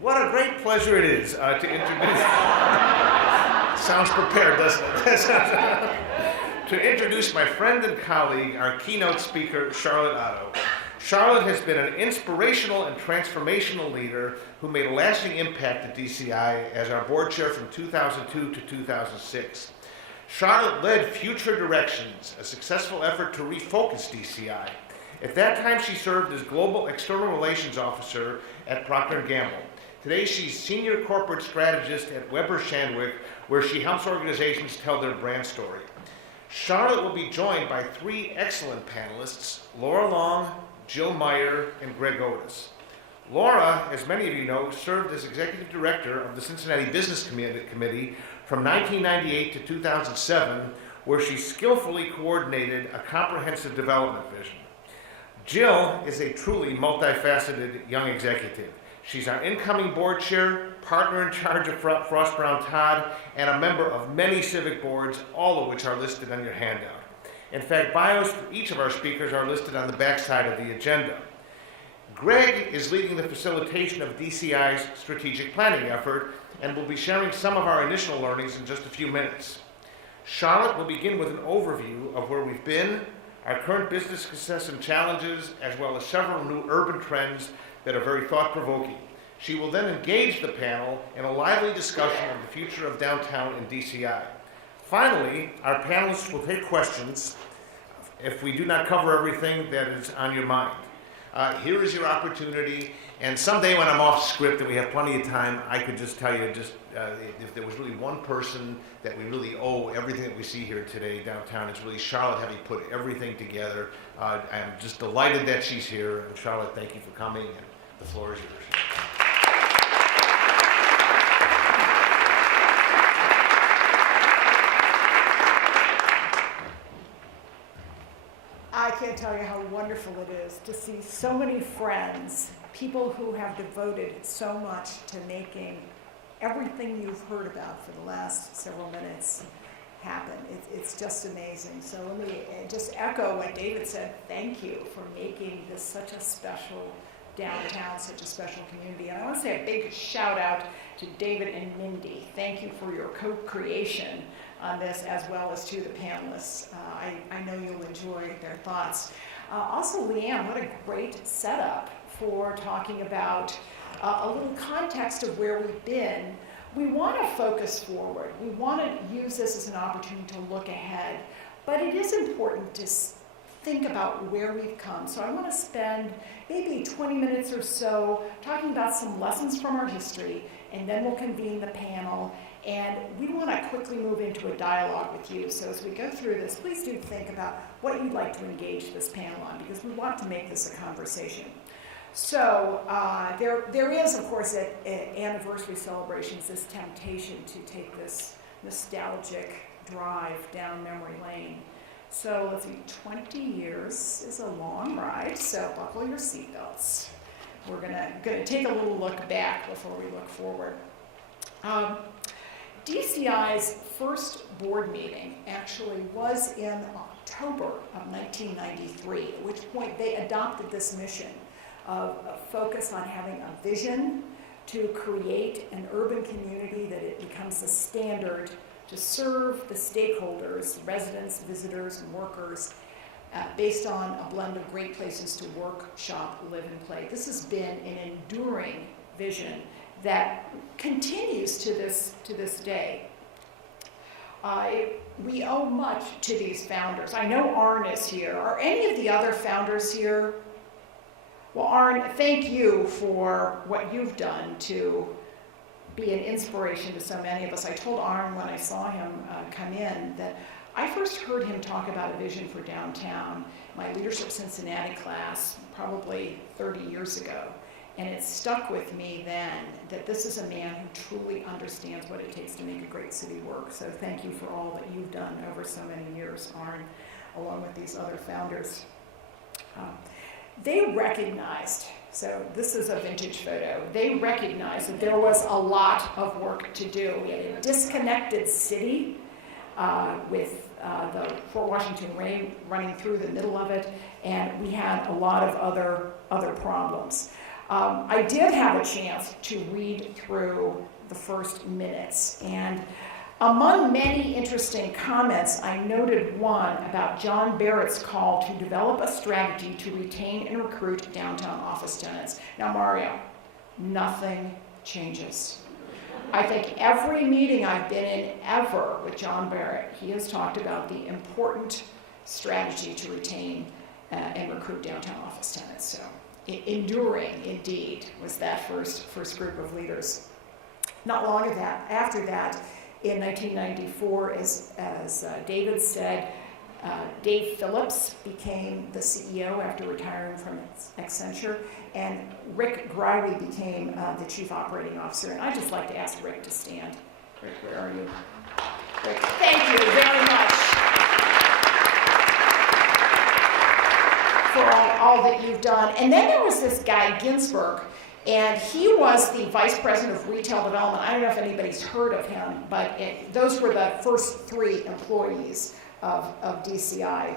What a great pleasure it is to introduce. Sounds prepared, doesn't it? To introduce my friend and colleague, our keynote speaker, Charlotte Otto. Charlotte has been an inspirational and transformational leader who made a lasting impact at DCI as our board chair from 2002 to 2006. Charlotte led Future Directions, a successful effort to refocus DCI. At that time, she served as Global External Relations Officer at Procter & Gamble. Today, she's Senior Corporate Strategist at Weber Shandwick, where she helps organizations tell their brand story. Charlotte will be joined by three excellent panelists, Laura Long, Jill Meyer, and Greg Otis. Laura, as many of you know, served as Executive Director of the Cincinnati Business Committee from 1998 to 2007, where she skillfully coordinated a comprehensive development vision. Jill is a truly multifaceted young executive. She's our incoming board chair, partner in charge of Frost Brown Todd, and a member of many civic boards, all of which are listed on your handout. In fact, bios for each of our speakers are listed on the backside of the agenda. Greg is leading the facilitation of DCI's strategic planning effort and will be sharing some of our initial learnings in just a few minutes. Charlotte will begin with an overview of where we've been, our current business success and challenges, as well as several new urban trends that are very thought-provoking. She will then engage the panel in a lively discussion of the future of downtown and DCI. Finally, our panelists will take questions if we do not cover everything that is on your mind. Here is your opportunity, and someday when I'm off script and we have plenty of time, I could just tell you if there was really one person that we really owe everything that we see here today downtown, it's really Charlotte, having put everything together. I'm just delighted that she's here, and Charlotte, thank you for coming, and the floor is yours. I can't tell you how wonderful it is to see so many friends, people who have devoted so much to making everything you've heard about for the last several minutes happen. It's just amazing. So let me just echo what David said. Thank you for making this such a special downtown, such a special community. And I want to say a big shout out to David and Mindy. Thank you for your co-creation on this, as well as to the panelists. I know you'll enjoy their thoughts. Also, Leanne, what a great setup for talking about a little context of where we've been. We want to focus forward. We want to use this as an opportunity to look ahead, but it is important to think about where we've come. So I want to spend maybe 20 minutes or so talking about some lessons from our history, and then we'll convene the panel. And we want to quickly move into a dialogue with you. So as we go through this, please do think about what you'd like to engage this panel on, because we want to make this a conversation. So there is, of course, at anniversary celebrations, this temptation to take this nostalgic drive down memory lane. So let's see, 20 years is a long ride, so buckle your seatbelts. We're gonna take a little look back before we look forward. DCI's first board meeting actually was in October of 1993, at which point they adopted this mission of a focus on having a vision to create an urban community that it becomes the standard to serve the stakeholders, residents, visitors, and workers, based on a blend of great places to work, shop, live, and play. This has been an enduring vision that continues to this day. We owe much to these founders. I know Arn is here. Are any of the other founders here? Well, Arn, thank you for what you've done to be an inspiration to so many of us. I told Arn when I saw him come in that I first heard him talk about a vision for downtown, my Leadership Cincinnati class, probably 30 years ago. And it stuck with me then that this is a man who truly understands what it takes to make a great city work. So thank you for all that you've done over so many years, Arn, along with these other founders. They recognized, so this is a vintage photo, they recognized that there was a lot of work to do. We had a disconnected city with the Fort Washington running through the middle of it, and we had a lot of other problems. I did have a chance to read through the first minutes, and among many interesting comments, I noted one about John Barrett's call to develop a strategy to retain and recruit downtown office tenants. Now, Mario, nothing changes. I think every meeting I've been in ever with John Barrett, he has talked about the important strategy to retain and recruit downtown office tenants. So, enduring, indeed, was that first group of leaders. Not long after that, in 1994, as David said, Dave Phillips became the CEO after retiring from Accenture, and Rick Greiwe became the Chief Operating Officer. And I'd just like to ask Rick to stand. Rick, where are you? Rick, thank you very much for all that you've done. And then there was this guy, Ginsberg, and he was the Vice President of Retail Development. I don't know if anybody's heard of him, but those were the first 3 employees of DCI.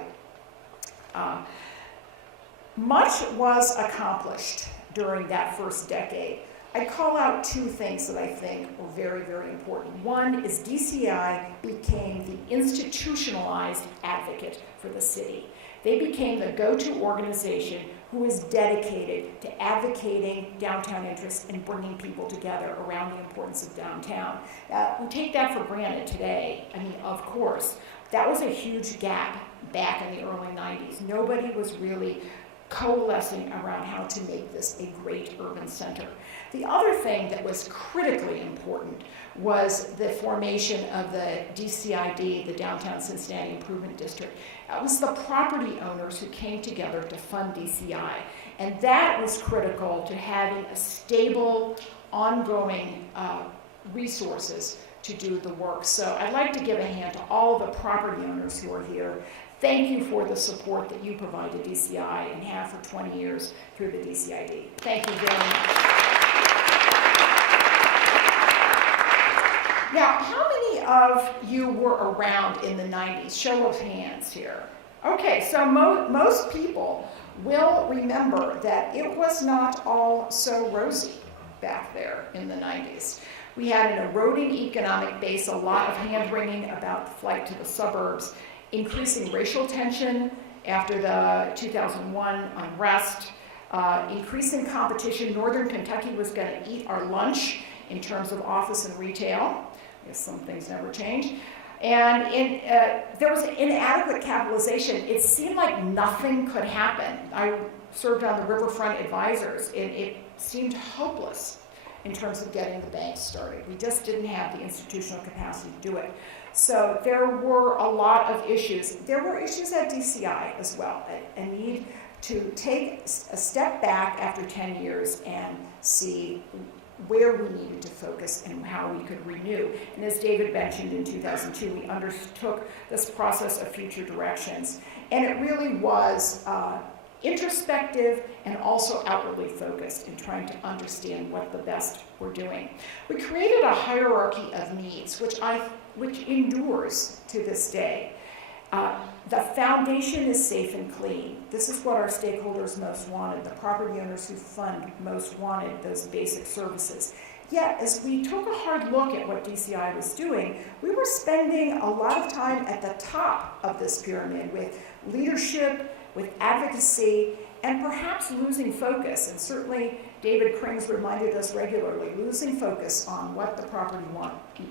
Much was accomplished during that first decade. I call out 2 things that I think were very, very important. One is DCI became the institutionalized advocate for the city. They became the go-to organization who is dedicated to advocating downtown interests and bringing people together around the importance of downtown. We take that for granted today. I mean, of course, that was a huge gap back in the early 90s. Nobody was really coalescing around how to make this a great urban center. The other thing that was critically important was the formation of the DCID, the Downtown Cincinnati Improvement District. It was the property owners who came together to fund DCI. And that was critical to having a stable, ongoing resources to do the work. So I'd like to give a hand to all the property owners who are here. Thank you for the support that you provide to DCI and have for 20 years through the DCID. Thank you very much. Now, how many of you were around in the 90s? Show of hands here. Okay, so most people will remember that it was not all so rosy back there in the 90s. We had an eroding economic base, a lot of hand-wringing about the flight to the suburbs, increasing racial tension after the 2001 unrest, increasing competition. Northern Kentucky was going to eat our lunch in terms of office and retail. I guess some things never change. And there was inadequate capitalization. It seemed like nothing could happen. I served on the Riverfront Advisors. It seemed hopeless in terms of getting the banks started. We just didn't have the institutional capacity to do it. So there were a lot of issues. There were issues at DCI as well, a need to take a step back after 10 years and see where we needed to focus and how we could renew. And as David mentioned, in 2002, we undertook this process of future directions. And it really was introspective and also outwardly focused in trying to understand what the best we're doing. We created a hierarchy of needs, which endures to this day. The foundation is safe and clean. This is what our stakeholders most wanted. The property owners who fund most wanted those basic services. Yet, as we took a hard look at what DCI was doing, we were spending a lot of time at the top of this pyramid with leadership, with advocacy, and perhaps losing focus. And certainly, David Krings reminded us regularly, losing focus on what the property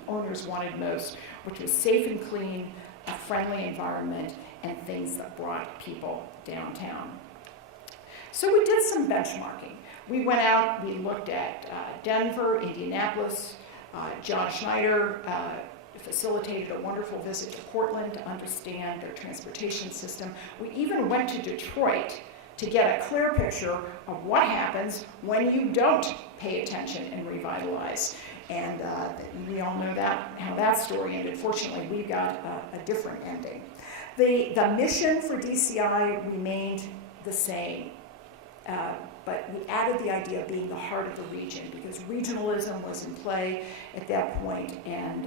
owners wanted most, which was safe and clean, a friendly environment, and things that brought people downtown. So we did some benchmarking. We went out, we looked at Denver, Indianapolis. John Schneider facilitated a wonderful visit to Portland to understand their transportation system. We even went to Detroit to get a clear picture of what happens when you don't pay attention and revitalize. And we all know how that story ended. Fortunately, we got a different ending. The mission for DCI remained the same, but we added the idea of being the heart of the region because regionalism was in play at that point, and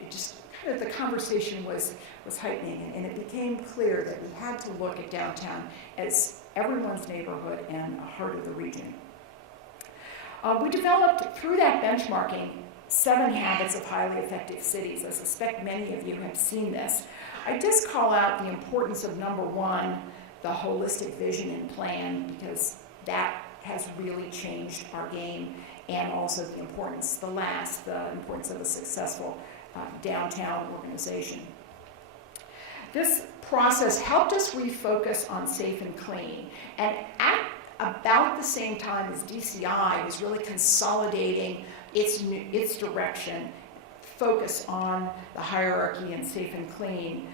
it just kind of the conversation was heightening, and it became clear that we had to look at downtown as everyone's neighborhood and a heart of the region. We developed, through that benchmarking, 7 habits of highly effective cities. I suspect many of you have seen this. I just call out the importance of number 1, the holistic vision and plan, because that has really changed our game, and also the importance of a successful downtown organization. This process helped us refocus on safe and clean, and at about the same time as DCI was really consolidating its direction, focus on the hierarchy and safe and clean.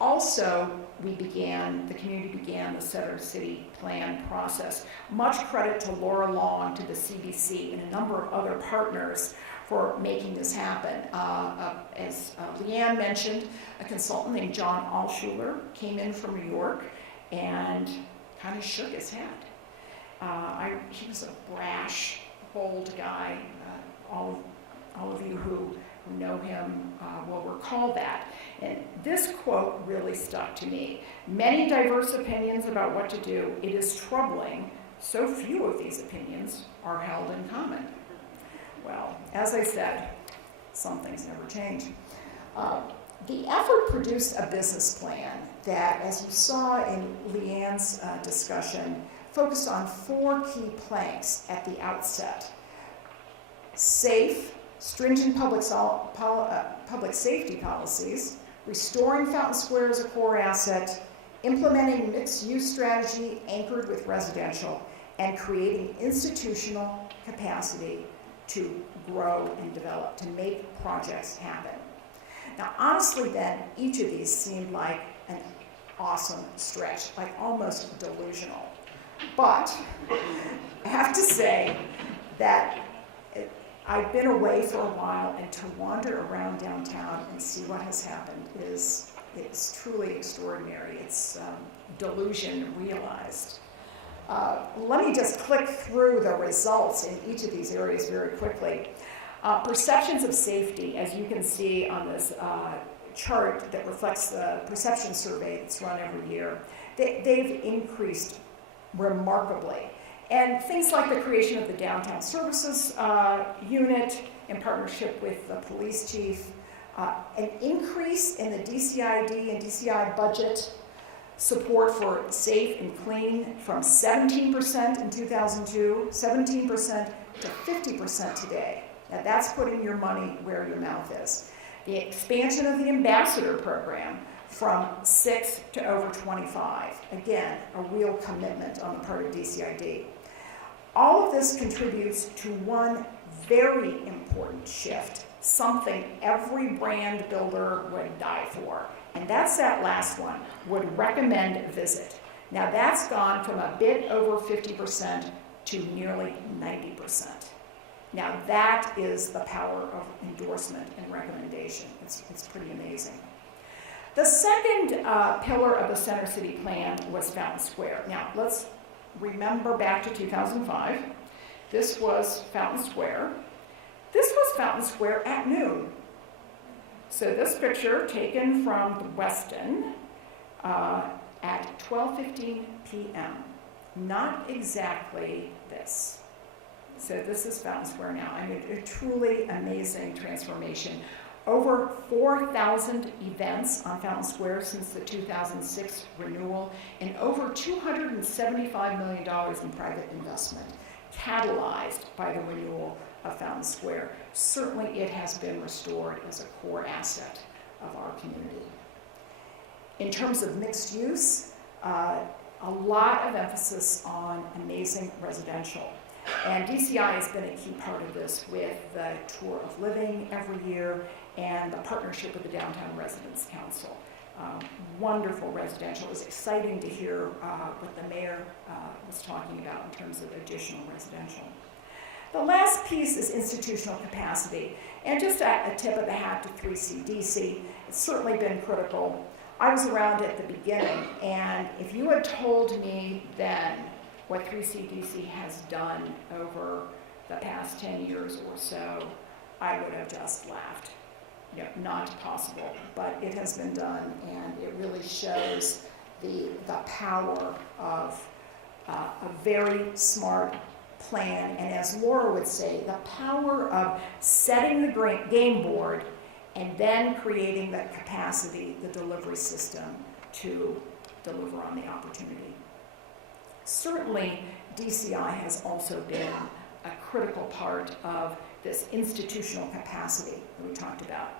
Also, the community began the Center City Plan process. Much credit to Laura Long, to the CBC, and a number of other partners for making this happen. As Leanne mentioned, a consultant named John Alschuler came in from New York and kind of shook his head. He was a brash, bold guy. All of you who know him will recall that. And this quote really stuck to me. Many diverse opinions about what to do. It is troubling so few of these opinions are held in common. Well, as I said, some things never change. The effort produced a business plan that, as you saw in Leanne's discussion, focused on 4 key planks at the outset. Safe, stringent public safety policies, restoring Fountain Square as a core asset, implementing mixed-use strategy anchored with residential, and creating institutional capacity to grow and develop, to make projects happen. Now, honestly then, each of these seemed like an awesome stretch, like almost delusional. But I have to say that I've been away for a while, and to wander around downtown and see what has happened is truly extraordinary. It's delusion realized. Let me just click through the results in each of these areas very quickly. Perceptions of safety, as you can see on this chart that reflects the perception survey that's run every year, they've increased remarkably. And things like the creation of the Downtown Services Unit in partnership with the police chief, an increase in the DCID and DCI budget support for safe and clean from 17% in 2002, 17% to 50% today. Now that's putting your money where your mouth is. The expansion of the ambassador program from 6 to over 25. Again, a real commitment on the part of DCID. All of this contributes to one very important shift, something every brand builder would die for. And that's that last one, would recommend a visit. Now that's gone from a bit over 50% to nearly 90%. Now that is the power of endorsement and recommendation. It's pretty amazing. The second pillar of the Center City Plan was Fountain Square. Now let's remember back to 2005. This was Fountain Square. This was Fountain Square at noon. So this picture taken from the Westin at 12:15 p.m. Not exactly this. So this is Fountain Square now. I mean, a truly amazing transformation. Over 4,000 events on Fountain Square since the 2006 renewal, and over $275 million in private investment, catalyzed by the renewal of Fountain Square. Certainly it has been restored as a core asset of our community. In terms of mixed use, a lot of emphasis on amazing residential. And DCI has been a key part of this with the tour of living every year and the partnership with the Downtown Residents Council. Wonderful residential. It was exciting to hear what the mayor was talking about in terms of additional residential. The last piece is institutional capacity. And just a tip of the hat to 3CDC. It's certainly been critical. I was around at the beginning, and if you had told me then what 3CDC has done over the past 10 years or so, I would have just laughed. You know, not possible, but it has been done, and it really shows the power of a very smart plan, and as Laura would say, the power of setting the game board and then creating the capacity, the delivery system to deliver on the opportunity. Certainly, DCI has also been a critical part of this institutional capacity that we talked about.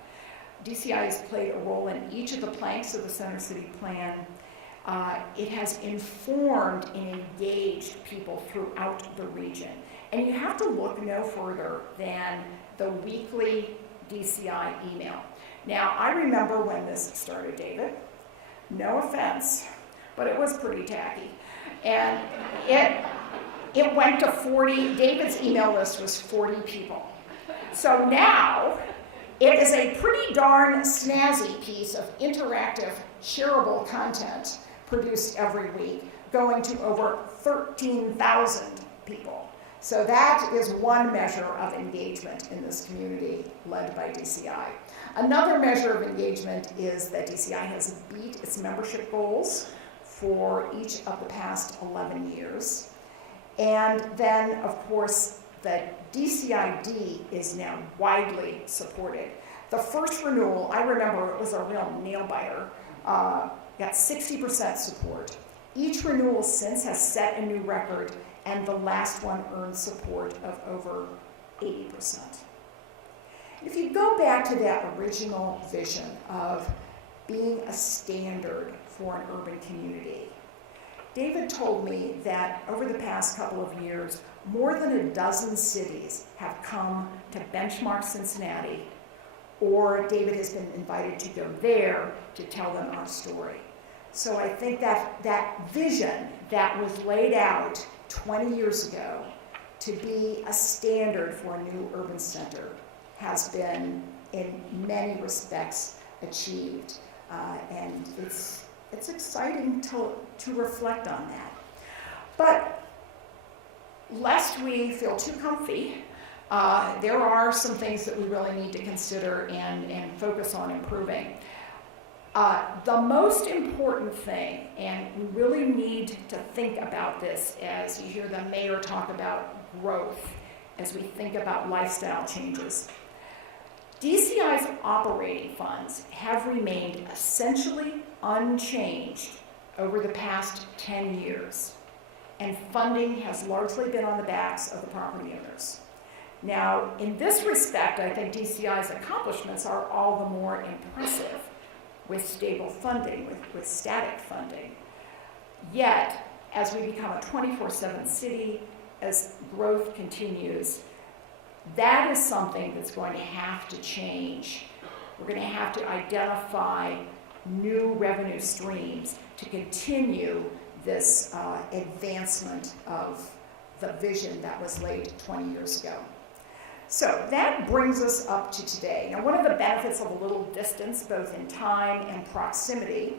DCI has played a role in each of the planks of the Center City Plan. It has informed and engaged people throughout the region. And you have to look no further than the weekly DCI email. Now, I remember when this started, David. No offense, but it was pretty tacky. And it went to 40, David's email list was 40 people. So now, it is a pretty darn snazzy piece of interactive, shareable content produced every week, going to over 13,000 people. So that is one measure of engagement in this community led by DCI. Another measure of engagement is that DCI has beat its membership goals for each of the past 11 years. And then, of course, the DCID is now widely supported. The first renewal, I remember it was a real nail-biter, got 60% support. Each renewal since has set a new record, and the last one earned support of over 80%. If you go back to that original vision of being a standard for an urban community, David told me that over the past couple of years, more than a dozen cities have come to benchmark Cincinnati, or David has been invited to go there to tell them our story. So I think that vision that was laid out 20 years ago to be a standard for a new urban center has been, in many respects, achieved. And it's exciting to reflect on that. But lest we feel too comfy, there are some things that we really need to consider and focus on improving. The most important thing, and we really need to think about this as you hear the mayor talk about growth, as we think about lifestyle changes. DCI's operating funds have remained essentially unchanged over the past 10 years, and funding has largely been on the backs of the property owners. Now, in this respect, I think DCI's accomplishments are all the more impressive with stable funding, with static funding. Yet, as we become a 24/7 city, as growth continues, that is something that's going to have to change. We're going to have to identify new revenue streams to continue this advancement of the vision that was laid 20 years ago. So that brings us up to today. Now, one of the benefits of a little distance, both in time and proximity,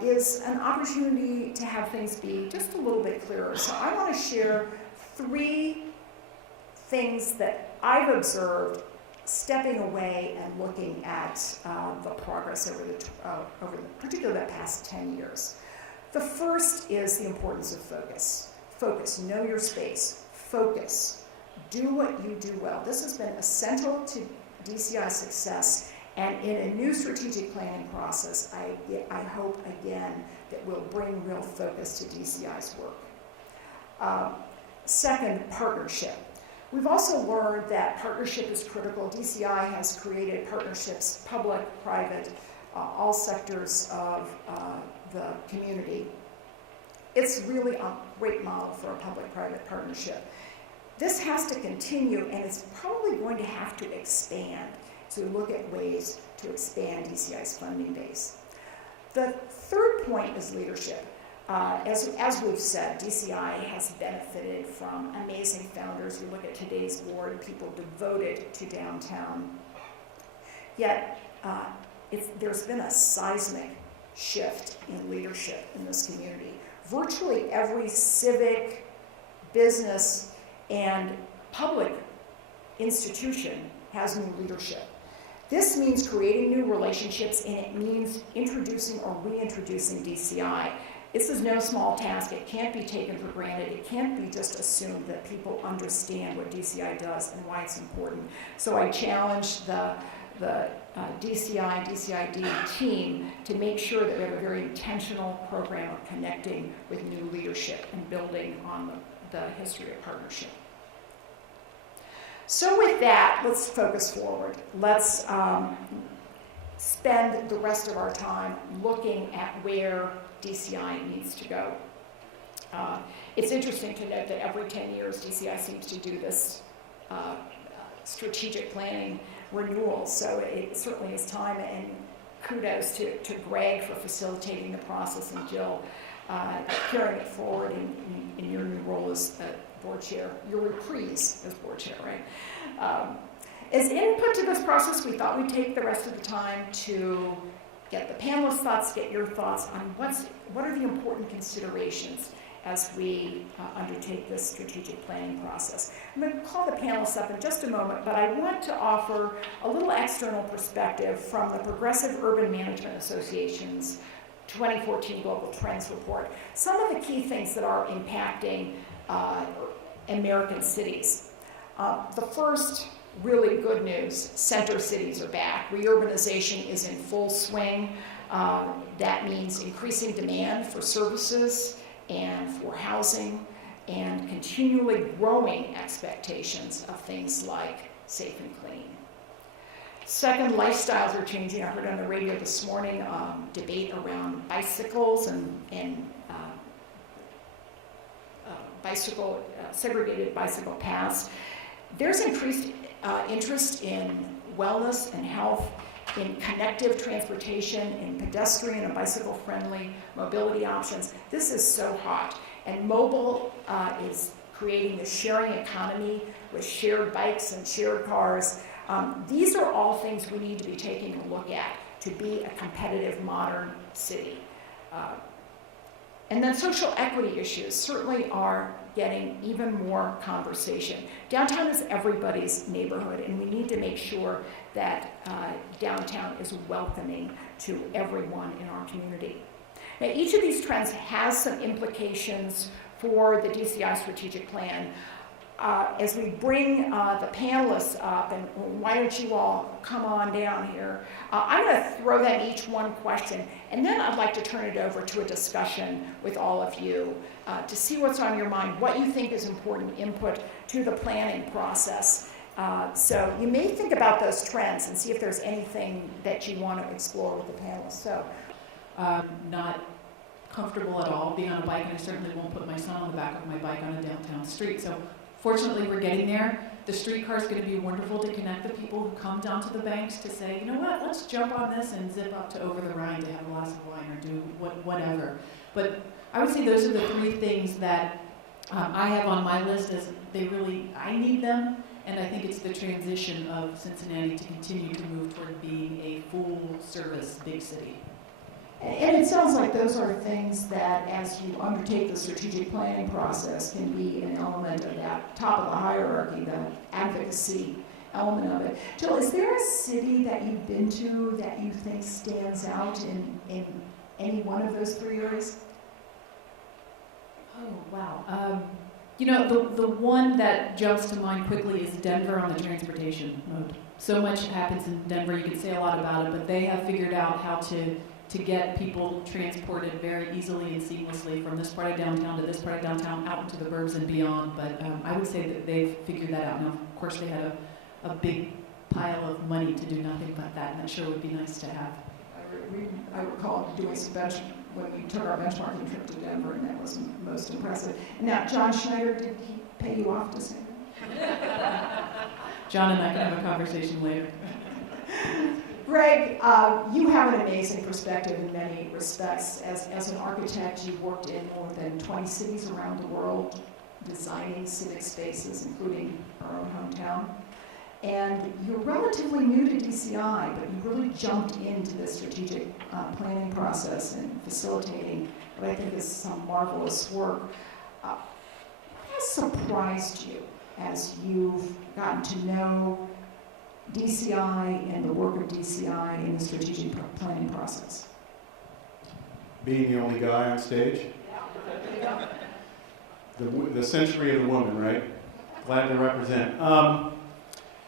is an opportunity to have things be just a little bit clearer. So I want to share 3 things that I've observed stepping away and looking at the progress over particularly the past 10 years. The first is the importance of focus. Focus, know your space, focus. Do what you do well. This has been essential to DCI's success, and in a new strategic planning process, I hope again that we'll bring real focus to DCI's work. Second, partnership. We've also learned that partnership is critical. DCI has created partnerships, public, private, all sectors of the community. It's really a great model for a public-private partnership. This has to continue, and it's probably going to have to expand. So we look at ways to expand DCI's funding base. The third point is leadership. As we've said, DCI has benefited from amazing founders. You look at today's board, people devoted to downtown. Yet, there's been a seismic shift in leadership in this community. Virtually every civic, business, and public institution has new leadership. This means creating new relationships, and it means introducing or reintroducing DCI This is no small task. It can't be taken for granted. It can't be just assumed that people understand what DCI does and why it's important. So I challenged the DCI, DCID team to make sure that we have a very intentional program of connecting with new leadership and building on the history of partnership. So with that, let's focus forward. Let's spend the rest of our time looking at where DCI needs to go. It's interesting to note that every 10 years DCI seems to do this strategic planning renewal, so it certainly is time, and kudos to Greg for facilitating the process, and Jill carrying it forward in your new role as board chair, your reprise as board chair, right? As input to this process, we thought we'd take the rest of the time to get the panelists' thoughts, get your thoughts on what are the important considerations as we undertake this strategic planning process. I'm going to call the panelists up in just a moment, but I want to offer a little external perspective from the Progressive Urban Management Association's 2014 Global Trends Report. Some of the key things that are impacting American cities. The first really good news, center cities are back. Reurbanization is in full swing. That means increasing demand for services and for housing, and continually growing expectations of things like safe and clean. Second, lifestyles are changing. I heard on the radio this morning debate around bicycles and segregated bicycle paths. There's increased interest in wellness and health, in connective transportation, in pedestrian and bicycle-friendly mobility options. This is so hot. And mobile is creating the sharing economy with shared bikes and shared cars. These are all things we need to be taking a look at to be a competitive, modern city. And then social equity issues certainly are getting even more conversation. Downtown is everybody's neighborhood, and we need to make sure that downtown is welcoming to everyone in our community. Now, each of these trends has some implications for the DCI strategic plan. As we bring the panelists up, and why don't you all come on down here, I'm going to throw them each one question, and then I'd like to turn it over to a discussion with all of you to see what's on your mind, what you think is important input to the planning process. So you may think about those trends and see if there's anything that you want to explore with the panelists. So, not comfortable at all being on a bike, and I certainly won't put my son on the back of my bike on a downtown street. So fortunately, we're getting there. The streetcar is going to be wonderful to connect the people who come down to the banks to say, you know what, let's jump on this and zip up to Over the Rhine to have a glass of wine or do whatever. But I would say those are the three things that I have on my list as I need them. And I think it's the transition of Cincinnati to continue to move toward being a full-service big city. and it sounds like those are things that, as you undertake the strategic planning process, can be an element of that top of the hierarchy, the advocacy element of it. Jill, is there a city that you've been to that you think stands out in any one of those three areas? Oh, wow. The one that jumps to mind quickly is Denver on the transportation mode. So much happens in Denver, you can say a lot about it, but they have figured out how to get people transported very easily and seamlessly from this part of downtown to this part of downtown, out into the burbs and beyond. But I would say that they've figured that out. Now, of course, they had a big pile of money to do nothing but that, and that sure would be nice to have. I recall doing some when we took our benchmarking trip to Denver, and that was most impressive. And now, John Schneider, did he pay you off to say that? John and I can have a conversation later. Greg, you have an amazing perspective in many respects. As an architect, you've worked in more than 20 cities around the world, designing civic spaces, including our own hometown. And you're relatively new to DCI, but you really jumped into the strategic planning process and facilitating what I think is some marvelous work. What has surprised you as you've gotten to know DCI and the work of DCI in the strategic planning process? being the only guy on stage. The century of the woman, right? Glad to represent.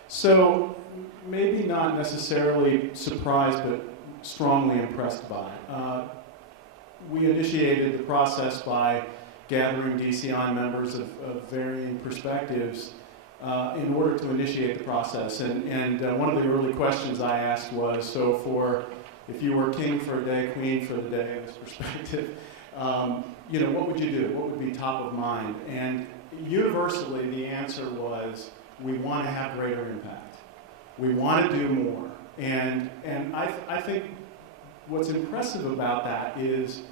So maybe not necessarily surprised, but strongly impressed by. We initiated the process by gathering DCI members of varying perspectives in order to initiate the process. And one of the early questions I asked was, so if you were king for a day, queen for the day, in this perspective, what would you do? What would be top of mind? And universally, the answer was, we want to have greater impact. We want to do more. And I think what's impressive about that is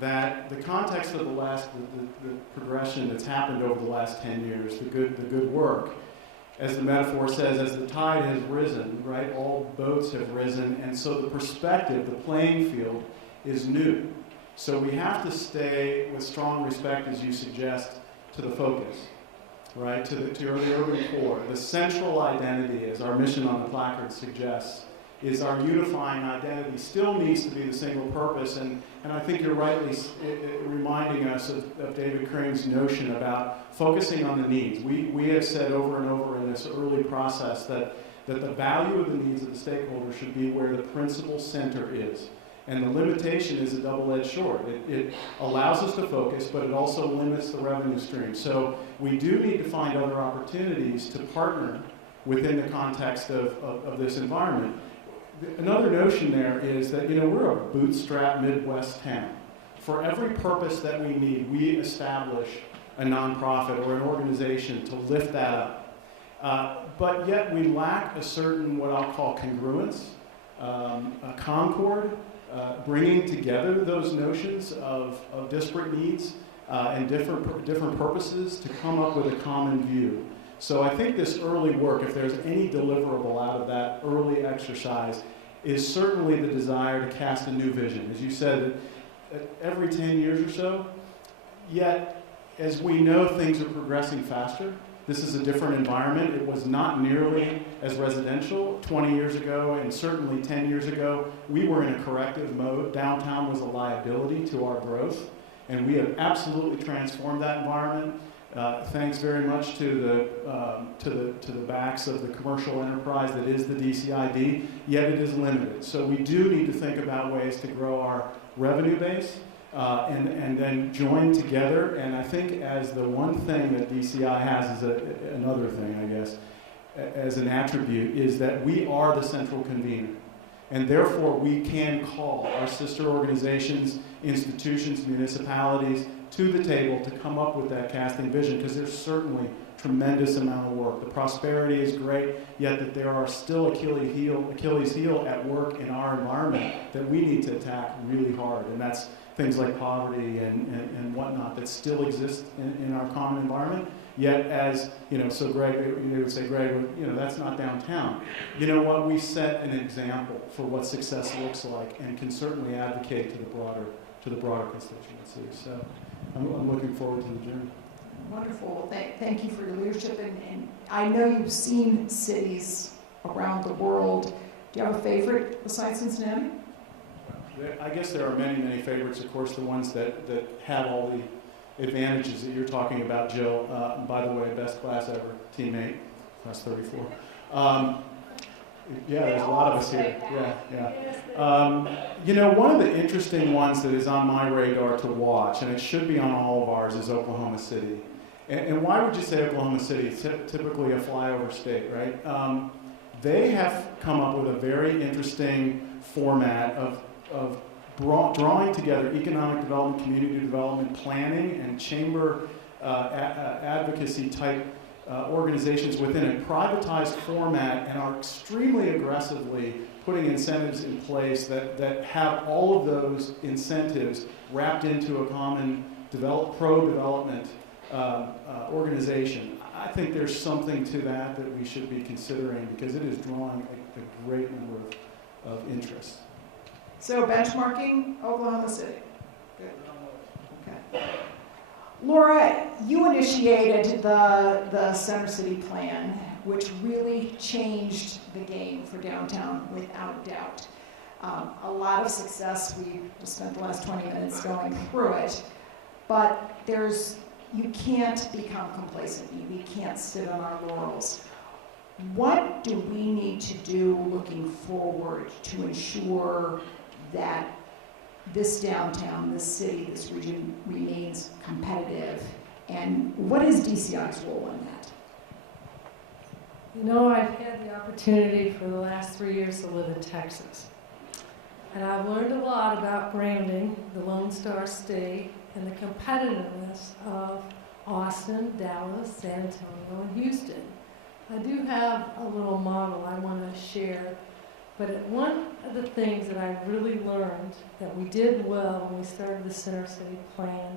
that the context of the progression that's happened over the last 10 years, the good work, as the metaphor says, as the tide has risen, right, all boats have risen, and so the perspective, the playing field, is new. So we have to stay with strong respect, as you suggest, to the focus, right, to the urban core. The central identity, as our mission on the placard suggests, is our unifying identity, still needs to be the single purpose. And I think you're rightly reminding us of David Crane's notion about focusing on the needs. We have said over and over in this early process that the value of the needs of the stakeholders should be where the principal center is. And the limitation is a double-edged sword. It allows us to focus, but it also limits the revenue stream. So we do need to find other opportunities to partner within the context of this environment. Another notion there is that, we're a bootstrap Midwest town. For every purpose that we need, we establish a nonprofit or an organization to lift that up. But yet we lack a certain, what I'll call congruence, a concord, bringing together those notions of disparate needs and different purposes to come up with a common view. So I think this early work, if there's any deliverable out of that early exercise, is certainly the desire to cast a new vision. As you said, every 10 years or so, yet as we know things are progressing faster, this is a different environment. It was not nearly as residential 20 years ago, and certainly 10 years ago. We were in a corrective mode. Downtown was a liability to our growth, and we have absolutely transformed that environment. Thanks very much to the backs of the commercial enterprise that is the DCID, yet it is limited. So we do need to think about ways to grow our revenue base and then join together. And I think as the one thing that DCI has is another thing, I guess, as an attribute, is that we are the central convener. And therefore we can call our sister organizations, institutions, municipalities, to the table to come up with that casting vision, because there's certainly tremendous amount of work. The prosperity is great, yet that there are still Achilles heel at work in our environment that we need to attack really hard, and that's things like poverty and whatnot that still exist in our common environment. Yet as, so Greg, you would say, Greg, that's not downtown. You know what, we set an example for what success looks like and can certainly advocate to the broader constituency. So I'm looking forward to the journey. Wonderful. Well, thank you for your leadership. And I know you've seen cities around the world. Do you have a favorite besides Cincinnati? I guess there are many, many favorites. Of course, the ones that have all the advantages that you're talking about, Jill. By the way, best class ever, teammate, class 34. Yeah, there's a lot of us here. Yeah. One of the interesting ones that is on my radar to watch, and it should be on all of ours, is Oklahoma City. And why would you say Oklahoma City? It's typically a flyover state, right? They have come up with a very interesting format of drawing together economic development, community development, planning, and chamber advocacy type organizations within a privatized format, and are extremely aggressively putting incentives in place that have all of those incentives wrapped into a common pro-development organization. I think there's something to that we should be considering, because it is drawing a great number of interest. So benchmarking, Oklahoma City. Good. Okay. Laura, you initiated the Center City Plan, which really changed the game for downtown without doubt. A lot of success. We just spent the last 20 minutes going through it. But you can't become complacent. We can't sit on our laurels. What do we need to do looking forward to ensure that this downtown, this city, this region remains competitive? And what is DCI's role in that? You know, I've had the opportunity for the last 3 years to live in Texas. And I've learned a lot about branding, the Lone Star State, and the competitiveness of Austin, Dallas, San Antonio, and Houston. I do have a little model I want to share, but one of the things that I really learned that we did well when we started the Center City Plan,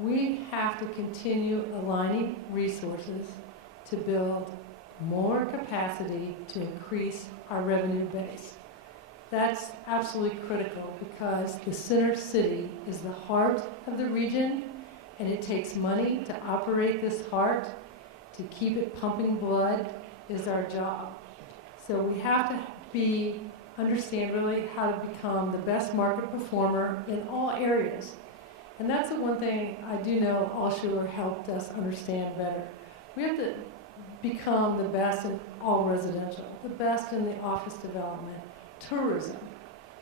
we have to continue aligning resources to build more capacity to increase our revenue base. That's absolutely critical because the center city is the heart of the region, and it takes money to operate this heart. To keep it pumping blood is our job. So we have to understand really how to become the best market performer in all areas. And that's the one thing I do know Alschuler helped us understand better. We have to become the best in all residential, the best in the office development. Tourism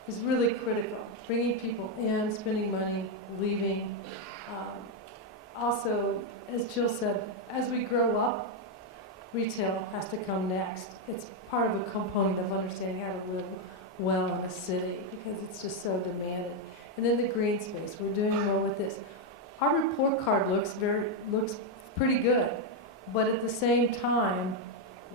is really critical. Bringing people in, spending money, leaving. Also, as Jill said, as we grow up, retail has to come next. It's part of a component of understanding how to live well in a city because it's just so demanded. And then the green space, we're doing well with this. Our report card looks pretty good, but at the same time,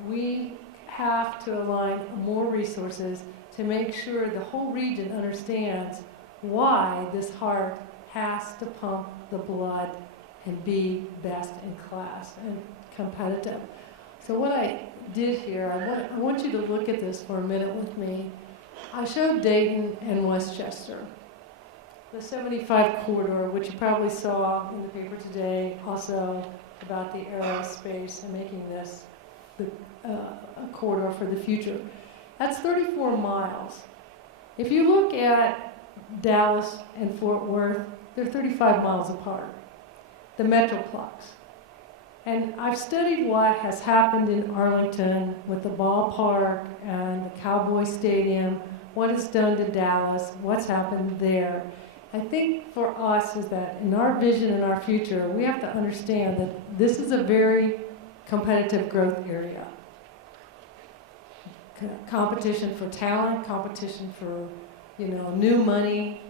we have to align more resources to make sure the whole region understands why this heart has to pump the blood and be best in class and competitive. So what I did here, I want you to look at this for a minute with me. I showed Dayton and Westchester. The 75 corridor, which you probably saw in the paper today, also about the aerospace and making this a corridor for the future. That's 34 miles. If you look at Dallas and Fort Worth, they're 35 miles apart. The Metroplex. And I've studied what has happened in Arlington with the ballpark and the Cowboy Stadium, what it's done to Dallas, what's happened there. I think for us is that in our vision and our future, we have to understand that this is a very competitive growth area. Competition for talent, competition for, new money,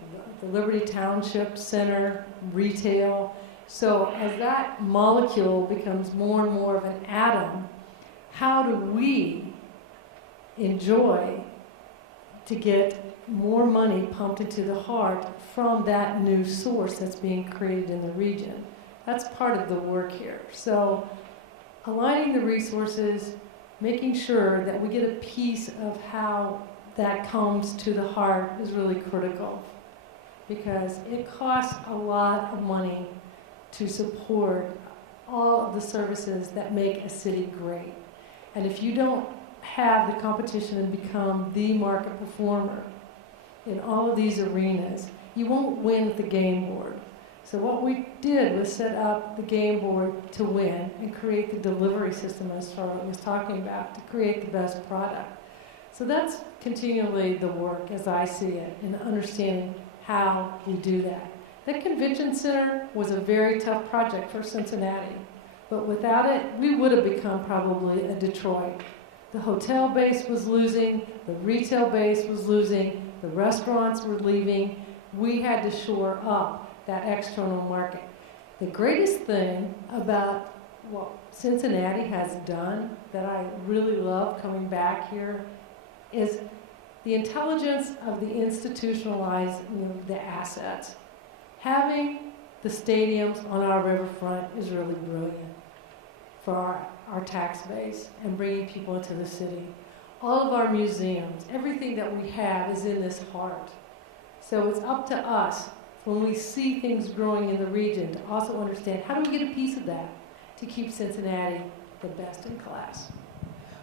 the Liberty Township Center, retail. So as that molecule becomes more and more of an atom, how do we enjoy to get more money pumped into the heart from that new source that's being created in the region? That's part of the work here. So aligning the resources, making sure that we get a piece of how that comes to the heart is really critical because it costs a lot of money to support all of the services that make a city great. And if you don't have the competition and become the market performer in all of these arenas, you won't win the game board. So what we did was set up the game board to win and create the delivery system, as Charlotte was talking about, to create the best product. So that's continually the work as I see it in understanding how we do that. That convention center was a very tough project for Cincinnati, but without it, we would have become probably a Detroit. The hotel base was losing, the retail base was losing, the restaurants were leaving. We had to shore up that external market. The greatest thing about what Cincinnati has done that I really love coming back here is the intelligence of the institutionalizing the assets. Having the stadiums on our riverfront is really brilliant for our tax base and bringing people into the city. All of our museums, everything that we have is in this heart. So it's up to us when we see things growing in the region to also understand how do we get a piece of that to keep Cincinnati the best in class.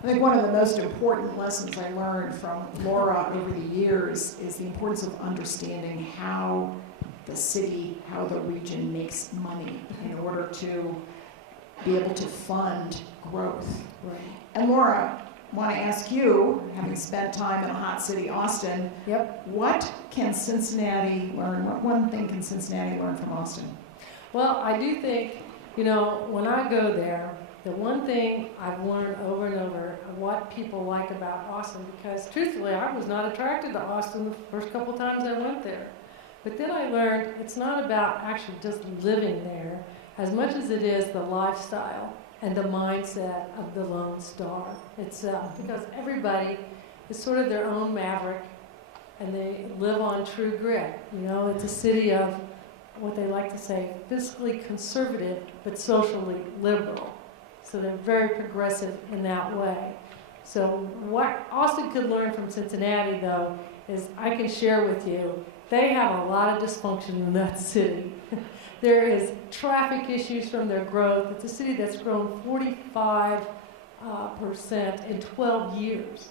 I think one of the most important lessons I learned from Laura over the years is the importance of understanding how the city, how the region makes money in order to be able to fund growth. Right. And Laura, I want to ask you, having spent time in a hot city, Austin, Yep. what can Cincinnati learn? What one thing can Cincinnati learn from Austin? Well, I do think, when I go there, the one thing I've learned over and over of what people like about Austin, because truthfully, I was not attracted to Austin the first couple times I went there. But then I learned it's not about actually just living there as much as it is the lifestyle and the mindset of the Lone Star itself. Because everybody is sort of their own maverick and they live on true grit. It's a city of what they like to say, fiscally conservative but socially liberal. So they're very progressive in that way. So what Austin could learn from Cincinnati, though, is I can share with you, they have a lot of dysfunction in that city. There is traffic issues from their growth. It's a city that's grown 45% in 12 years.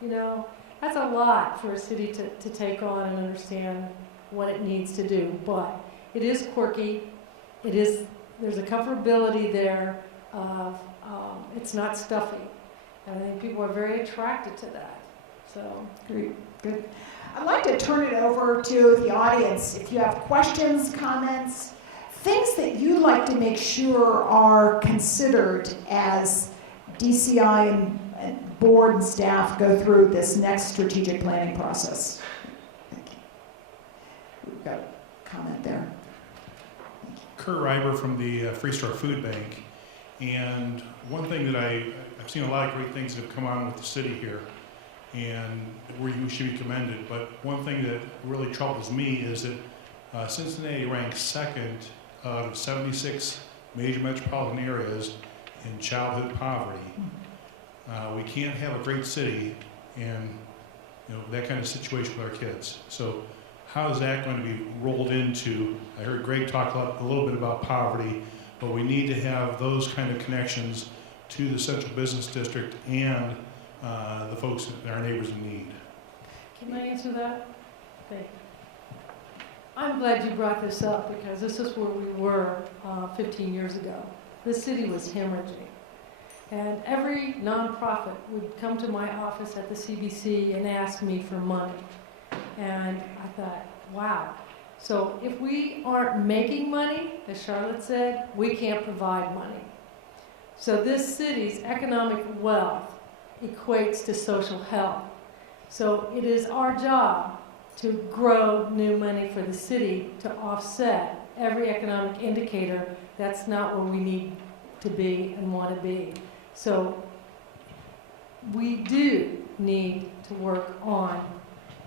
That's a lot for a city to take on and understand what it needs to do. But it is quirky. There's a comfortability there of, it's not stuffy. And I think people are very attracted to that. So, Great, good. I'd like to turn it over to the audience. If you have questions, comments, things that you'd like to make sure are considered as DCI and board and staff go through this next strategic planning process. We've got a comment there. Kurt Reiber from the Freestore Food Bank. And one thing that I've seen a lot of great things that have come on with the city here, and where you should be commended. But one thing that really troubles me is that Cincinnati ranks second out of 76 major metropolitan areas in childhood poverty. We can't have a great city and that kind of situation with our kids. So how is that going to be rolled into? I heard Greg talk a little bit about poverty, but we need to have those kind of connections to the central business district and the folks that are our neighbors in need. can I answer that? Thank you. I'm glad you brought this up because this is where we were 15 years ago. The city was hemorrhaging. And every nonprofit would come to my office at the CBC and ask me for money. And I thought, wow. So if we aren't making money, as Charlotte said, we can't provide money. So this city's economic wealth equates to social health. So it is our job to grow new money for the city to offset every economic indicator. That's not where we need to be and want to be. So we do need to work on,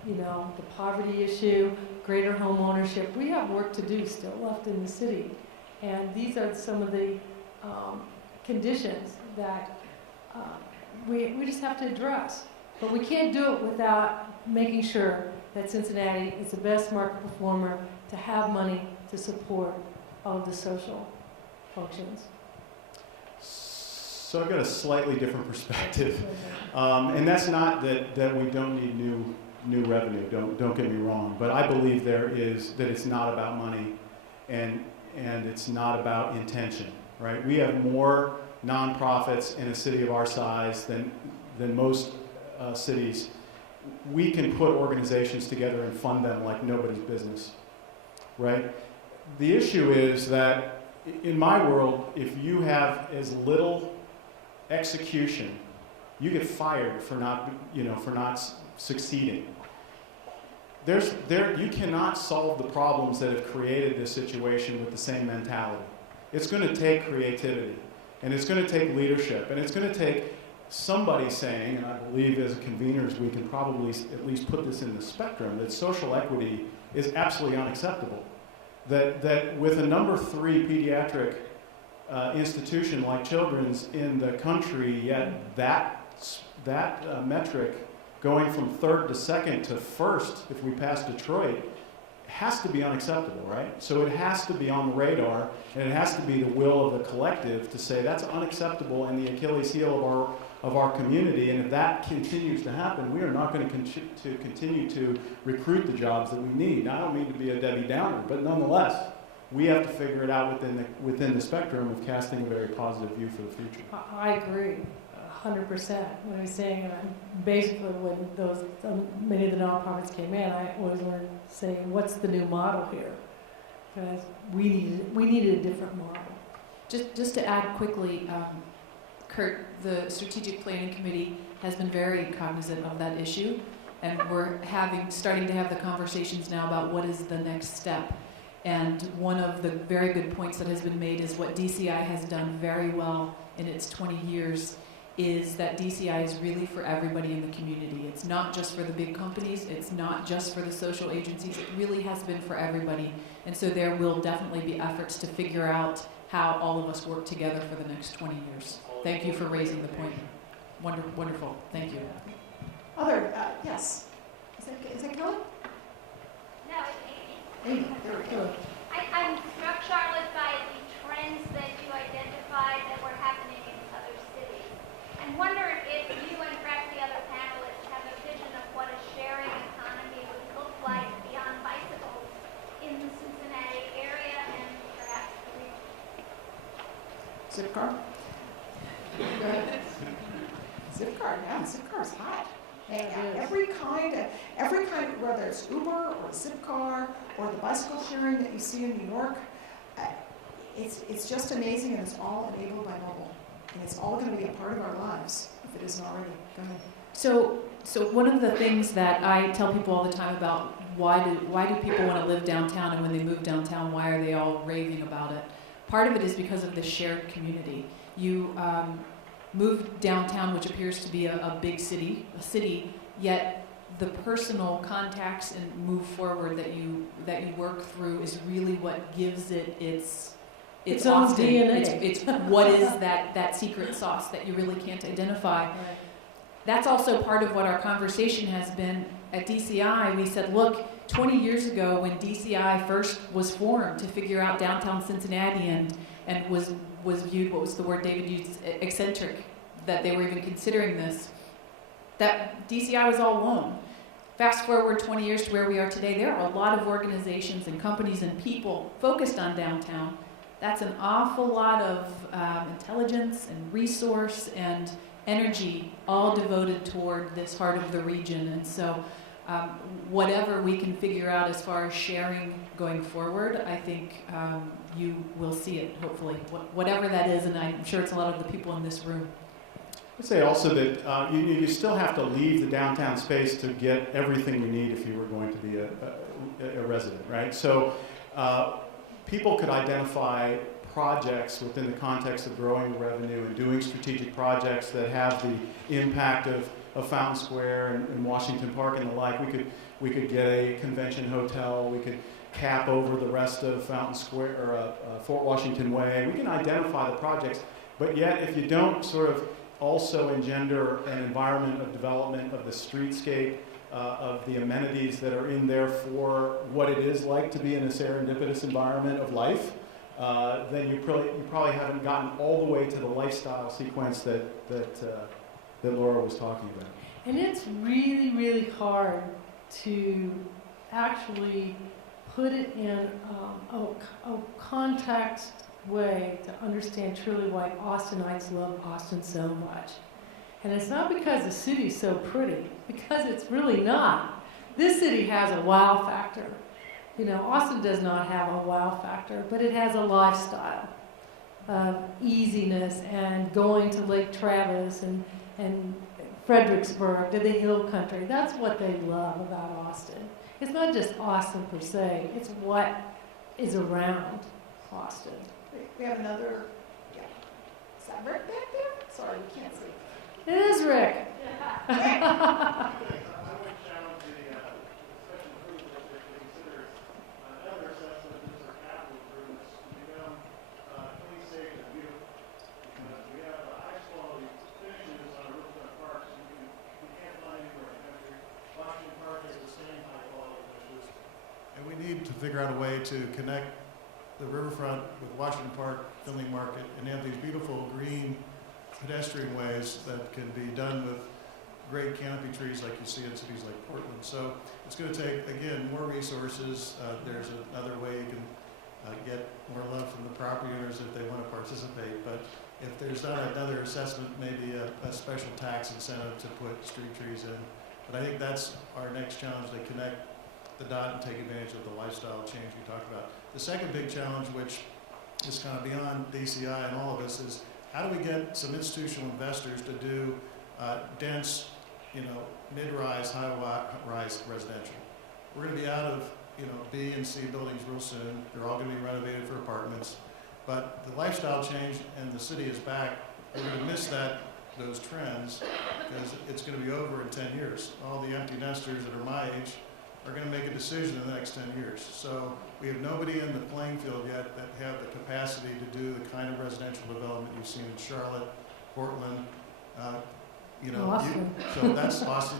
the poverty issue, greater home ownership. We have work to do still left in the city. And these are some of the conditions that we just have to address. But we can't do it without making sure that Cincinnati is the best market performer to have money to support all of the social functions. So I've got a slightly different perspective, and that's not that we don't need new revenue. Don't get me wrong, but I believe that it's not about money, and it's not about intention. Right? We have more nonprofits in a city of our size than most cities. We can put organizations together and fund them like nobody's business. Right? The issue is that in my world, if you have as little execution, you get fired for not succeeding. You cannot solve the problems that have created this situation with the same mentality. It's going to take creativity, and it's going to take leadership, and it's going to take somebody saying, and I believe as conveners we can probably at least put this in the spectrum, that social equity is absolutely unacceptable. That with a number 3 pediatric institution like Children's in the country, yet that metric going from 3rd to 2nd to 1st, if we pass Detroit, has to be unacceptable, right? So it has to be on the radar, and it has to be the will of the collective to say that's unacceptable, and the Achilles heel of our community. And if that continues to happen, we are not going to continue to recruit the jobs that we need. Now, I don't mean to be a Debbie Downer, but nonetheless, we have to figure it out within the spectrum of casting a very positive view for the future. I agree, 100%. When I was saying, and basically when those many of the nonprofits came in, I always learned saying, "What's the new model here?" Because we needed a different model. Just to add quickly, Kurt, the Strategic Planning Committee has been very cognizant of that issue, and we're starting to have the conversations now about what is the next step. And one of the very good points that has been made is what DCI has done very well in its 20 years is that DCI is really for everybody in the community. It's not just for the big companies, it's not just for the social agencies, it really has been for everybody. And so there will definitely be efforts to figure out how all of us work together for the next 20 years. Thank you for raising the point. Wonderful, thank you. Yes. Is it Kelly? No, it's Amy. Amy, there we go. I'm struck, Charlotte, by the trends that you identified that were happening in other cities. And wondered if you and perhaps the other panelists have a vision of what a sharing economy would look like beyond bicycles in the Cincinnati area and perhaps the region. Zipcar? Zipcar, yeah, Zipcar's hot. Yeah, it is. Every kind, whether it's Uber or Zipcar or the bicycle sharing that you see in New York, it's just amazing, and it's all enabled by mobile. And it's all going to be a part of our lives, if it isn't already. Go ahead. So one of the things that I tell people all the time about why do people want to live downtown, and when they move downtown, why are they all raving about it? Part of it is because of the shared community. You move downtown, which appears to be a big city, yet the personal contacts and move forward that you work through is really what gives it its own Austin. DNA. It's what is that secret sauce that you really can't identify. Right. That's also part of what our conversation has been at DCI. We said, look, 20 years ago when DCI first was formed to figure out downtown Cincinnati and was viewed, what was the word David used, eccentric, that they were even considering this, that DCI was all alone. Fast forward 20 years to where we are today, there are a lot of organizations and companies and people focused on downtown. That's an awful lot of intelligence and resource and energy all devoted toward this heart of the region. And so whatever we can figure out as far as sharing going forward, I think you will see it, hopefully, whatever that is, and I'm sure it's a lot of the people in this room. I'd say also that you still have to leave the downtown space to get everything you need if you were going to be a resident, right? So people could identify projects within the context of growing revenue and doing strategic projects that have the impact of Fountain Square and Washington Park and the like. We could get a convention hotel. We could cap over the rest of Fountain Square or Fort Washington Way. We can identify the projects, but yet if you don't sort of also engender an environment of development of the streetscape, of the amenities that are in there for what it is like to be in a serendipitous environment of life, then you probably haven't gotten all the way to the lifestyle sequence that Laura was talking about. And it's really, really hard to actually put it in a context way to understand truly why Austinites love Austin so much. And it's not because the city's so pretty, because it's really not. This city has a wow factor. You know, Austin does not have a wow factor, but it has a lifestyle of easiness and going to Lake Travis and Fredericksburg to the hill country. That's what they love about Austin. It's not just Austin per se, it's what is around Austin. We have another, yeah. Is that Rick back there? Sorry, we can't see. It is Rick. I would challenge the special approval that they consider other assessments or capital improvements to become clean, safe, and beautiful. We have the highest quality finishes on our rooftop parks you can't find anywhere in the country. Washington Park has the same high quality finishes. And we need to figure out a way to connect the riverfront with Washington Park, Finley Market, and have these beautiful green pedestrian ways that can be done with great canopy trees like you see in cities like Portland. So it's going to take, again, more resources. There's another way you can get more love from the property owners if they want to participate. But if there's not another assessment, maybe a special tax incentive to put street trees in. But I think that's our next challenge, to connect the dot and take advantage of the lifestyle change we talked about. The second big challenge, which is kind of beyond DCI and all of us, is how do we get some institutional investors to do dense, mid-rise, high-rise residential? We're going to be out of, B and C buildings real soon. They're all going to be renovated for apartments. But the lifestyle change and the city is back. We're going to miss those trends because it's going to be over in 10 years. All the empty nesters that are my age are going to make a decision in the next 10 years. So we have nobody in the playing field yet that have the capacity to do the kind of residential development you've seen in Charlotte, Portland, Austin. so that's Austin.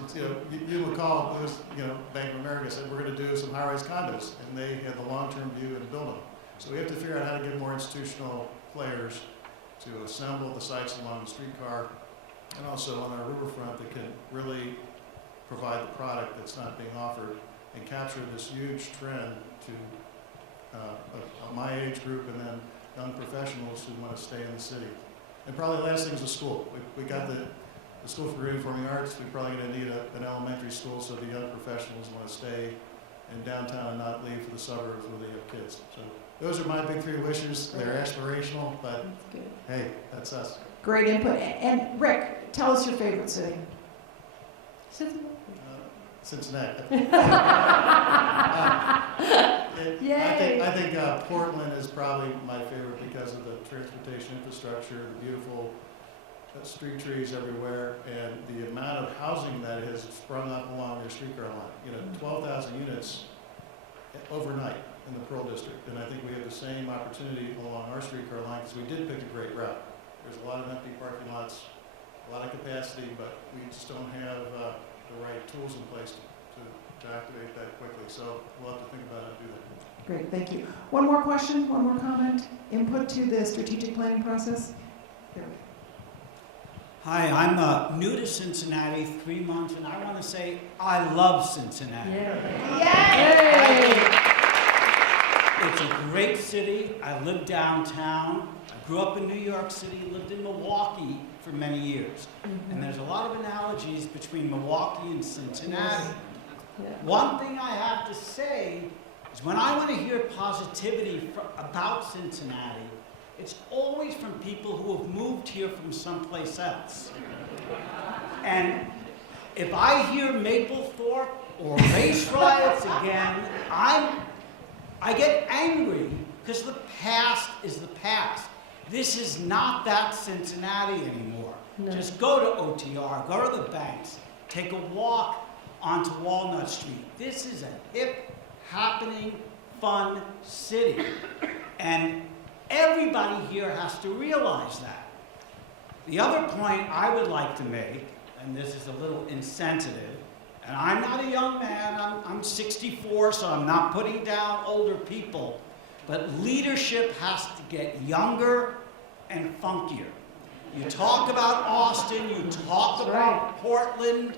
You recall it was, Bank of America said we're going to do some high-rise condos, and they had the long-term view and build them. So we have to figure out how to get more institutional players to assemble the sites along the streetcar, and also on our riverfront that can really provide the product that's not being offered, and capture this huge trend to my age group and then young professionals who want to stay in the city. And probably the last thing is the school. We got the School for Reforming Arts. We're probably going to need an elementary school so the young professionals want to stay in downtown and not leave for the suburbs where they have kids. So those are my big three wishes. They're aspirational, but hey, that's us. Great input. And Rick, tell us your favorite city. Cincinnati. Yay. I think Portland is probably my favorite because of the transportation infrastructure, the beautiful street trees everywhere, and the amount of housing that has sprung up along their streetcar line. 12,000 units overnight in the Pearl District, and I think we have the same opportunity along our streetcar line because we did pick a great route. There's a lot of empty parking lots, a lot of capacity, but we just don't have the right tools in place to activate that quickly. So we'll have to think about how to do that. Great, thank you. One more question, one more comment. Input to the strategic planning process? Here we go. Hi, I'm new to Cincinnati, 3 months, and I want to say I love Cincinnati. Yay! It's a great city. I live downtown. I grew up in New York City, lived in Milwaukee for many years. And there's a lot of analogies between Milwaukee and Cincinnati. Yeah. One thing I have to say is when I want to hear positivity about Cincinnati, it's always from people who have moved here from someplace else. And if I hear Maplethorpe or race riots again, I get angry because the past is the past. This is not that Cincinnati anymore. No. Just go to OTR, go to the banks, take a walk onto Walnut Street. This is a hip, happening, fun city. And everybody here has to realize that. The other point I would like to make, and this is a little insensitive, and I'm not a young man, I'm 64, so I'm not putting down older people, but leadership has to get younger and funkier. You talk about Austin, you talk about Portland,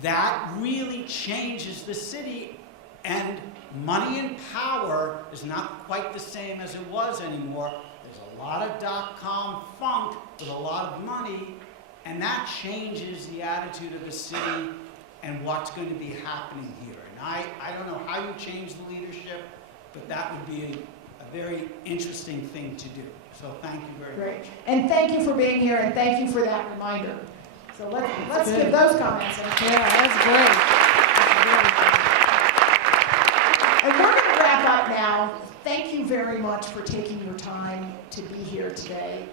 that really changes the city, and money and power is not quite the same as it was anymore. There's a lot of dot-com funk with a lot of money, and that changes the attitude of the city and what's going to be happening here. And I don't know how you change the leadership, but that would be a very interesting thing to do. So thank you very much. Great. And thank you for being here, and thank you for that reminder. So let's give those comments. That's great. And we're going to wrap up now. Thank you very much for taking your time to be here today.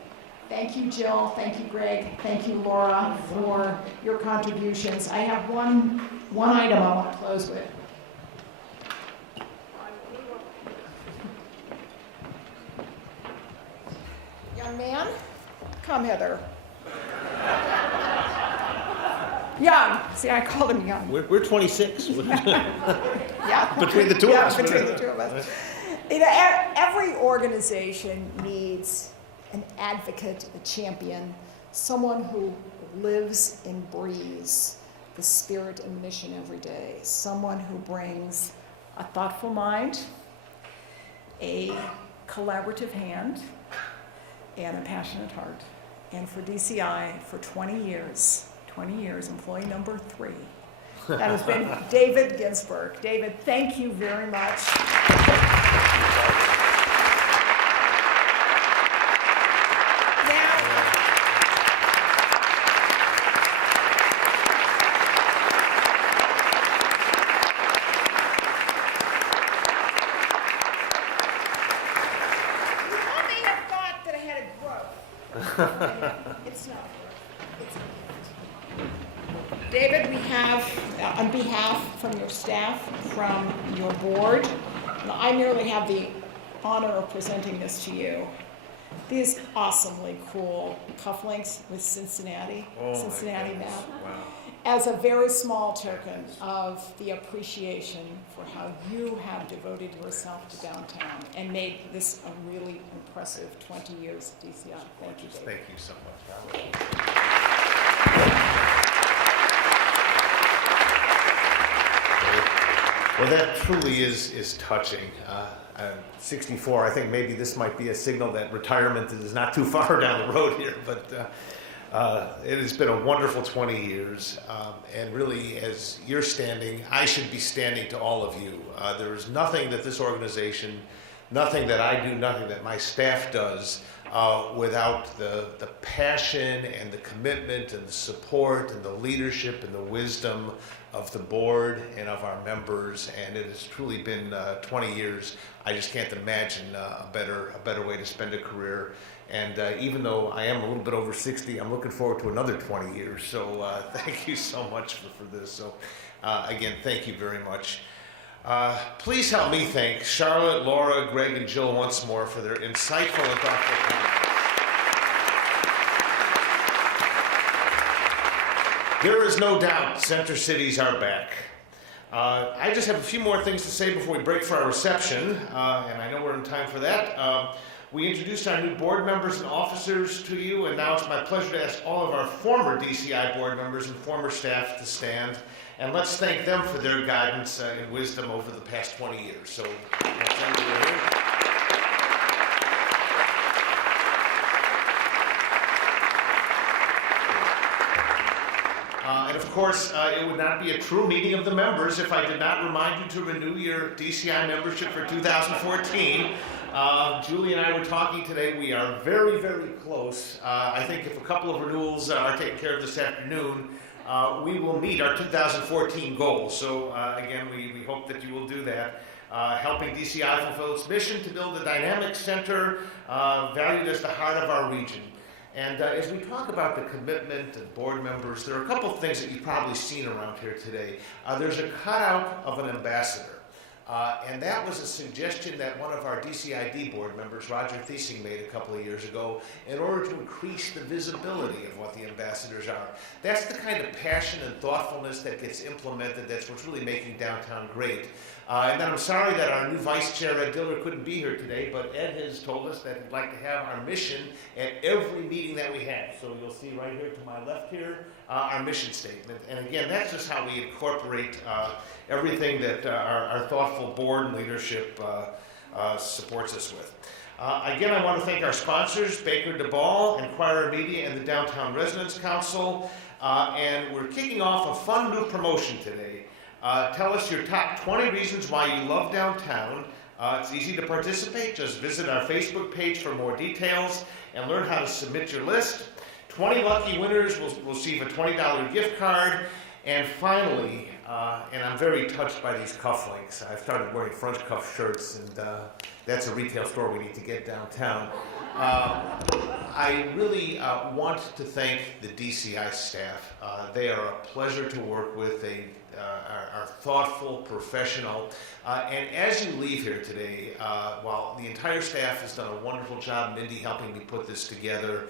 Thank you, Jill. Thank you, Greg. Thank you, Laura, for your contributions. I have one item I want to close with. Young man, come hither. Young. See, I called him young. We're 26. Yeah. Between the two of us. Between the two of us. You know, every organization needs an advocate, a champion, someone who lives and breathes the spirit and mission every day, someone who brings a thoughtful mind, a collaborative hand, and a passionate heart. And for DCI, for 20 years, employee number 3, that has been David Ginsburg. David, thank you very much. It's not. It's David, we have, on behalf from your staff, from your board, and I merely have the honor of presenting this to you. These awesomely cool cufflinks with Cincinnati map. Wow. As a very small token of the appreciation for how you have devoted yourself to downtown and made this a really impressive 20 years at DCI. Thank you, David. Thank you so much. Well, that truly is touching. I'm 64. I think maybe this might be a signal that retirement is not too far down the road here, but it has been a wonderful 20 years, and really, as you're standing, I should be standing to all of you. There is nothing that this organization, nothing that I do, nothing that my staff does without the passion and the commitment and the support and the leadership and the wisdom of the board and of our members, and it has truly been 20 years. I just can't imagine a better way to spend a career. And even though I am a little bit over 60, I'm looking forward to another 20 years. So thank you so much for this. So again, thank you very much. Please help me thank Charlotte, Laura, Greg, and Jill once more for their insightful and thoughtful comments. There is no doubt Center Cities are back. I just have a few more things to say before we break for our reception, and I know we're in time for that. We introduced our new board members and officers to you, and now it's my pleasure to ask all of our former DCI board members and former staff to stand, and let's thank them for their guidance and wisdom over the past 20 years. So, let's end here. And of course, it would not be a true meeting of the members if I did not remind you to renew your DCI membership for 2014. Julie and I were talking today. We are very, very close. I think if a couple of renewals are taken care of this afternoon, we will meet our 2014 goals. So again, we hope that you will do that. Helping DCI fulfill its mission to build a dynamic center valued as the heart of our region. And as we talk about the commitment and board members, there are a couple of things that you've probably seen around here today. There's a cutout of an ambassador. And that was a suggestion that one of our DCID board members, Roger Thiesing, made a couple of years ago in order to increase the visibility of what the ambassadors are. That's the kind of passion and thoughtfulness that gets implemented. That's what's really making downtown great. And then I'm sorry that our new Vice Chair, Ed Diller, couldn't be here today, but Ed has told us that he'd like to have our mission at every meeting that we have. So you'll see right here to my left here, our mission statement. And again, that's just how we incorporate everything that our thoughtful board and leadership supports us with. Again, I want to thank our sponsors, Baker DeBall, Enquirer Media, and the Downtown Residents Council. And we're kicking off a fun new promotion today. Tell us your top 20 reasons why you love downtown. It's easy to participate. Just visit our Facebook page for more details and learn how to submit your list. 20 lucky winners will receive a $20 gift card. And finally, and I'm very touched by these cufflinks. I've started wearing French cuff shirts, and that's a retail store we need to get downtown. I really want to thank the DCI staff. They are a pleasure to work with. They are thoughtful, professional, and as you leave here today, while the entire staff has done a wonderful job, Mindy helping me put this together,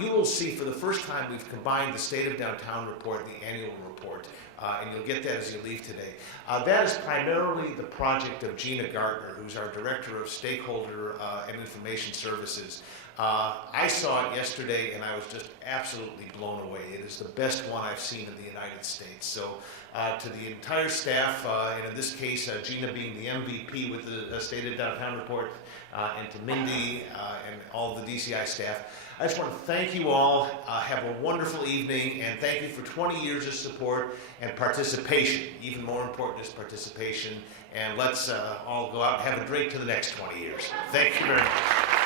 you will see for the first time we've combined the State of Downtown report and the annual report, and you'll get that as you leave today. That is primarily the project of Gina Gartner, who's our Director of Stakeholder and Information Services. I saw it yesterday and I was just absolutely blown away. It is the best one I've seen in the United States. So to the entire staff, and in this case, Gina being the MVP with the State of Downtown report, and to Mindy and all the DCI staff, I just want to thank you all. Have a wonderful evening, and thank you for 20 years of support and participation. Even more important is participation. And let's all go out and have a drink to the next 20 years. Thank you very much.